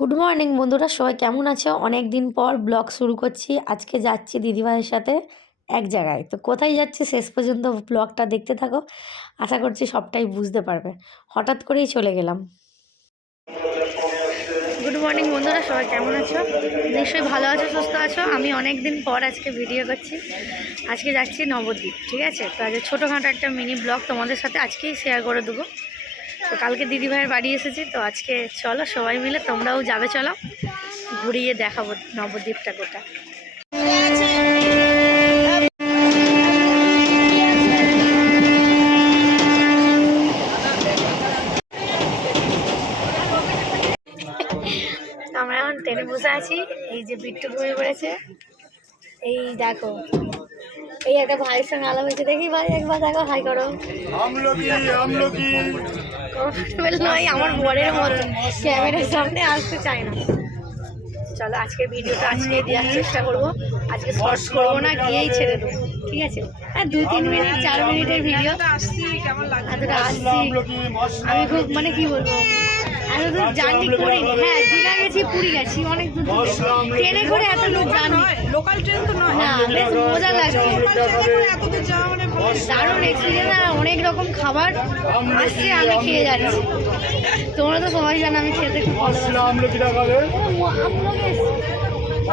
Good morning বন্ধুরা, সবাই কেমন আছো? অনেক দিন পর ব্লগ শুরু করছি। আজকে যাচ্ছি দিদিভাইয়ের সাথে এক জায়গায়। তো কোথায় যাচ্ছি শেষ পর্যন্ত ব্লগটা দেখতে থাকো। আশা করছি সবটাই বুঝতে পারবে। হঠাৎ করেই চলে গেলাম। গুড মর্নিং বন্ধুরা, সবাই কেমন আছো? নিশ্চয়ই ভালো আছো, সুস্থ আছো? আমি অনেক দিন পর আজকে ভিডিও করছি। আজকে যাচ্ছি নবদ্বীপ, ঠিক আছে? তো আজকে ছোটোখাটো একটা মিনি ব্লগ তোমাদের সাথে আজকেই শেয়ার করে দেবো। তো কালকে দিদিভাইয়ের বাড়ি এসেছি, তো আজকে চলো সবাই মিলে, তোমরাও যাবে, চলো। ঘুরিয়ে দেখাবো নবদ্বীপটা গোটা। আমরা এখন ট্রেনে বসে আছি, এই যে বিট্টু ঘুরে পড়েছে। এই দেখো এই একটা ভাইয়ের সঙ্গে আলাপ হয়েছে। দেখি ভাই একবার দেখো হাই করো। কমফর্টেবল নয় আমার বরের মতো। ক্যামেরার সামনে আসতে চায় না। চলো আজকে ভিডিওটা আজকে দেওয়ার চেষ্টা করব। আজকে শর্টস করব না গিয়েই ছেড়ে দেবো। ঠিক আছে? হ্যাঁ দুই তিন মিনিট চার মিনিটের ভিডিও। এতটা আসছি। আমি খুব মানে কি বলব? এত দূর জার্নি করিনি। হ্যাঁ দীঘা গেছি পুরী গেছি অনেক দূর ট্রেনে করে এত দূর জার্নি। লোকাল ট্রেন তো নয়। না বেশ মজা লাগছে। মানে ভালো। দারুণ এক্সপিরিয়েন্স আর অনেক রকম খাবার আসছে আমি খেয়ে যাচ্ছি। তোমরা তো সবাই জানো আমি খেতে খুব এসছে।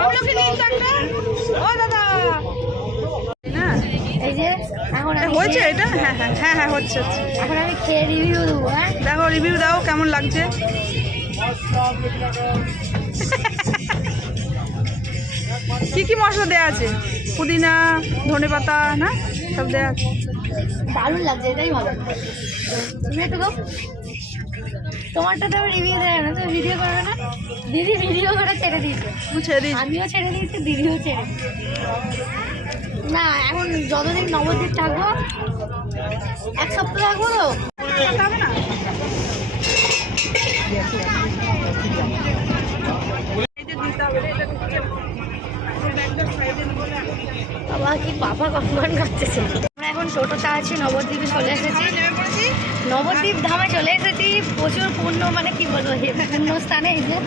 আমলকি দিন ও দাদা। যে এখন হয়েছে এটা? হ্যাঁ হ্যাঁ হ্যাঁ হ্যাঁ হচ্ছে এখন আমি খেয়ে রিভিউ দেবো হ্যাঁ? দেখো রিভিউ দাও কেমন লাগছে? কি কি মশলা দেওয়া আছে? পুদিনা ধনে পাতা না? সব দেওয়া আছে। দারুণ লাগছে এটাই ভালো। তুমি একটু দাও। তোমারটা তো রিভিউ দেয় না তুমি ভিডিও করবে না? দিদি ভিডিও করে ছেড়ে দিয়েছে। ছেড়ে দিয়েছি। আমিও ছেড়ে দিয়েছি দিদিও ছেড়ে দিয়েছে। না, এখন যতদিন নবদ্বীপ থাকব, এক সপ্তাহ থাকব তো। বাবা, কি পাপা কখন করতেছে। এখন টোটোতে আছি, নবদ্বীপে চলে এসেছি। নবদ্বীপ ধামে চলে এসেছি। প্রচুর পূর্ণ মানে কি বলব পূর্ণ স্থানে যে।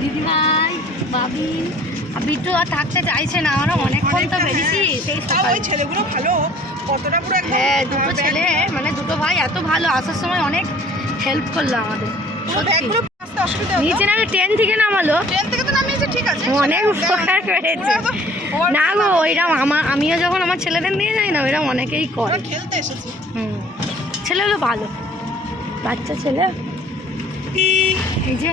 দিদিভাই বাবি বিট্টু আর থাকতে চাইছে না আমরা অনেকক্ষণ তো বেরিয়েছি। সেই ওই ছেলেগুলো ভালো কতটা পুরো হ্যাঁ দুটো ছেলে মানে দুটো ভাই এত ভালো আসার সময় অনেক হেল্প করল আমাদের নিচে না ট্রেন থেকে নামালো। ট্রেন থেকে তো নামিয়েছে ঠিক আছে অনেক উপকার করেছে। না গো ওইরকম আমার আমিও যখন আমার ছেলেদের নিয়ে যাই না ওইরকম অনেকেই করে। ওরা খেলতে এসেছে। হুম। ছেলে হলো ভালো। বাচ্চা ছেলে। এই যে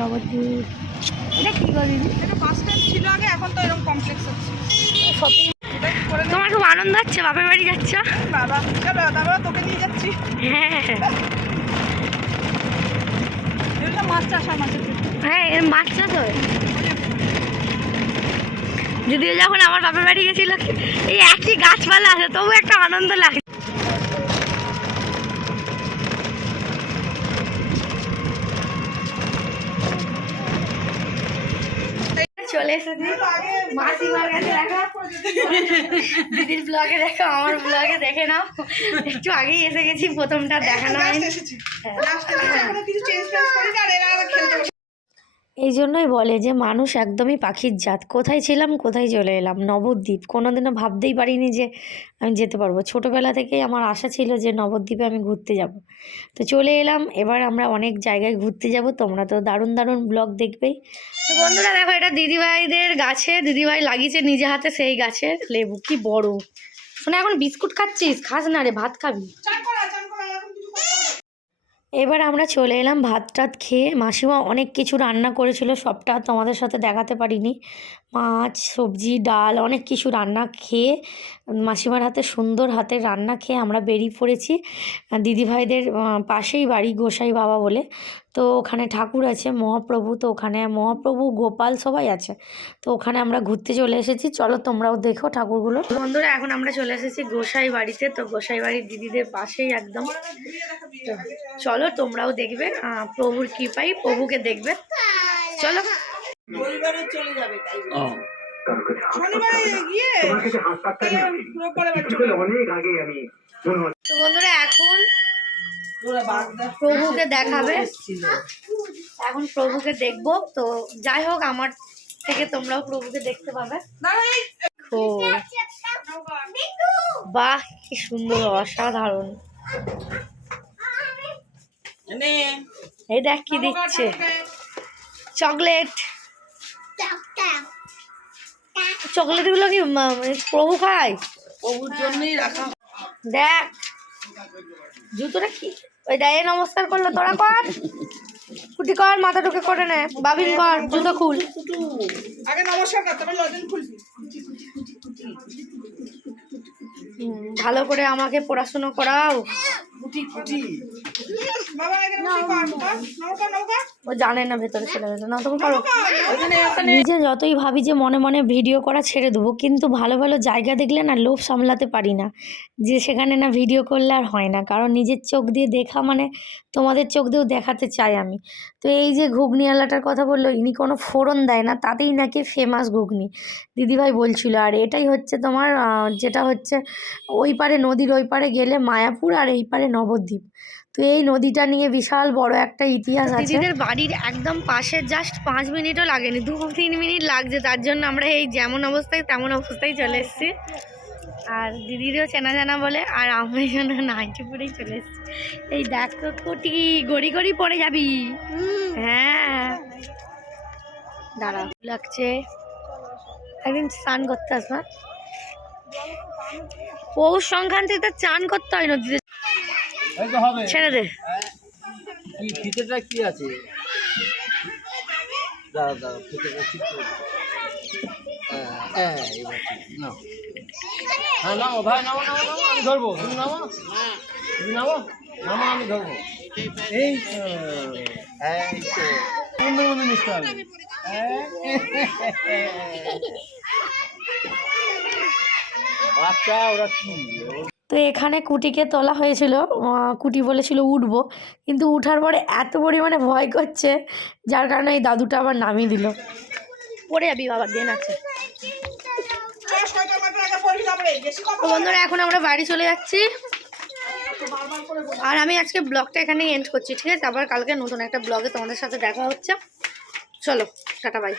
নবদ্বীপ। এটা কি গো দিদি এটা বাস স্ট্যান্ড ছিল আগে এখন তো এরকম কমপ্লেক্স হচ্ছে। শপিং। তোমার খুব আনন্দ হচ্ছে? বাপের বাড়ি যাচ্ছ? বাবা চলো তারপরে তোকে নিয়ে যাচ্ছি। হ্যাঁ। এগুলো মাছ চাষ মাছের হ্যাঁ যদিও যখন আমার বাপের বাড়ি গেছিল এই একই গাছপালা আছে তবু একটা আনন্দ লাগে চলে এসেছি। মাসিমার কাছে দেখো। দিদির ব্লগে দেখো, আমার ব্লগে দেখে নাও। একটু আগেই এসে গেছি, প্রথমটা দেখানো হয়নি। এই জন্যই বলে যে, মানুষ একদমই পাখির জাত। কোথায় ছিলাম, কোথায় চলে এলাম? নবদ্বীপ। কোনোদিনও ভাবতেই পারিনি যে, আমি যেতে পারব। ছোটোবেলা থেকেই আমার আশা ছিল যে, নবদ্বীপে আমি ঘুরতে যাব। তো চলে এলাম। এবার আমরা অনেক জায়গায় ঘুরতে যাব। তোমরা তো দারুণ দারুণ ব্লগ দেখবেই। তো বন্ধুরা, দেখো, এটা দিদিভাইদের গাছে। দিদিভাই লাগিয়েছে নিজে হাতে সেই গাছের লেবু। কি বড়। শোনা, এখন বিস্কুট খাচ্ছিস? খাস না রে, ভাত খাবি। এবার আমরা চলে এলাম ভাত টাত খেয়ে। মাসিমা অনেক কিছু রান্না করেছিল, সবটা তোমাদের সাথে দেখাতে পারিনি। মাছ, সবজি, ডাল, অনেক কিছু রান্না খেয়ে, মাসিমার হাতে, সুন্দর হাতের রান্না খেয়ে আমরা বেরিয়ে পড়েছি। দিদিভাইদের পাশেই বাড়ি, গোসাই বাবা বলে। তো ওখানে ঠাকুর আছে, মহাপ্রভু, তো ওখানে মহাপ্রভু, গোপাল সবাই আছে। তো ওখানে আমরা ঘুরতে চলে এসেছি। চলো তোমরাও দেখো ঠাকুরগুলো। বন্ধুরা, এখন আমরা চলে এসেছি গোসাই বাড়িতে। তো গোসাই বাড়ির দিদিদের পাশেই একদম। তো চলো তোমরাও দেখবে প্রভুর কৃপাই প্রভুকে দেখবে। চলো। শনিবারে গিয়ে রোববারে বাড়ি চলে তো বন্ধুরা এখন প্রভুকে দেখাবে। এখন প্রভুকে দেখব। তো যাই হোক আমার থেকে তোমরাও প্রভুকে দেখতে পাবে। ও বাহ কি সুন্দর অসাধারণ। এই দেখ কি দিচ্ছে। চকলেট। চকলেটগুলো কি মানে প্রভু খায়? প্রভুর জন্যই রাখা দেখ জুতোটা কি? ওই দেয় নমস্কার করল তোরা কর। কুটি কর মাথা ঢুকে করে নে। বাবিন কর জুতো খুল। আগে নমস্কার কর তারপর লজেন খুলবি। ভালো করে আমাকে পড়াশুনো করাও। ও জানে না ভেতরে চলে গেছে। না তুমি করো। নিজে যতই ভাবি যে মনে মনে ভিডিও করা ছেড়ে দেবো কিন্তু ভালো ভালো জায়গা দেখলে না লোভ সামলাতে পারি না যে সেখানে না ভিডিও করলে আর হয় না। কারণ নিজের চোখ দিয়ে দেখা মানে তোমাদের চোখ দিয়েও দেখাতে চাই আমি। তো এই যে ঘুগনিওয়ালাটার কথা বলল ইনি কোনো ফোড়ন দেয় না তাতেই নাকি ফেমাস ঘুগনি। দিদিভাই বলছিল আর এটাই হচ্ছে তোমার যেটা হচ্ছে ওই পারে নদীর ওই পারে গেলে মায়াপুর আর এই পারে নবদ্বীপ। তো এই নদীটা নিয়ে বিশাল বড় একটা ইতিহাস আছে। দিদিদের বাড়ির একদম পাশে জাস্ট পাঁচ মিনিটও লাগেনি, দু তিন মিনিট লাগছে, তার জন্য আমরা এই যেমন অবস্থায় তেমন অবস্থায় চলে এসেছি। আর দিদিরও চেনা জানা বলে, আর আমি জন্য নাইটি পরেই চলে এসেছি। এই দেখো কোটি, গড়ি গড়ি পড়ে যাবি। হ্যাঁ। দাঁড়া লাগছে একদিন স্নান করতে আসবা। পৌষ সংক্রান্তিতে চান করতে হয় নদীতে ছেড়ে দে। ফিতেটা কি আছে? দাঁড়া দাঁড়া ফিতেটা ঠিক দাও। হ্যাঁ, হ্যাঁ এবার নাও। হ্যাঁ ভাই আমি ধরবো। তুমি নামো তুমি নামো নামো আমি ধরবো। এই তো। সুন্দর মতো মিশতে হবে বাচ্চা ওরা কি? তো এখানে কুটিকে তোলা হয়েছিল। কুটি বলেছিল উঠবো। কিন্তু উঠার পরে এত পরিমাণে ভয় করছে, যার কারণে এই দাদুটা আবার নামিয়ে দিল। পরে যাবি বাবা দিয়ে আছে। বন্ধুরা, এখন আমরা বাড়ি চলে যাচ্ছি। আর আমি আজকে ব্লগটা এখানেই এন্ড করছি, ঠিক আছে? আবার কালকে নতুন একটা ব্লগে তোমাদের সাথে দেখা হচ্ছে। চলো, টাটা বাই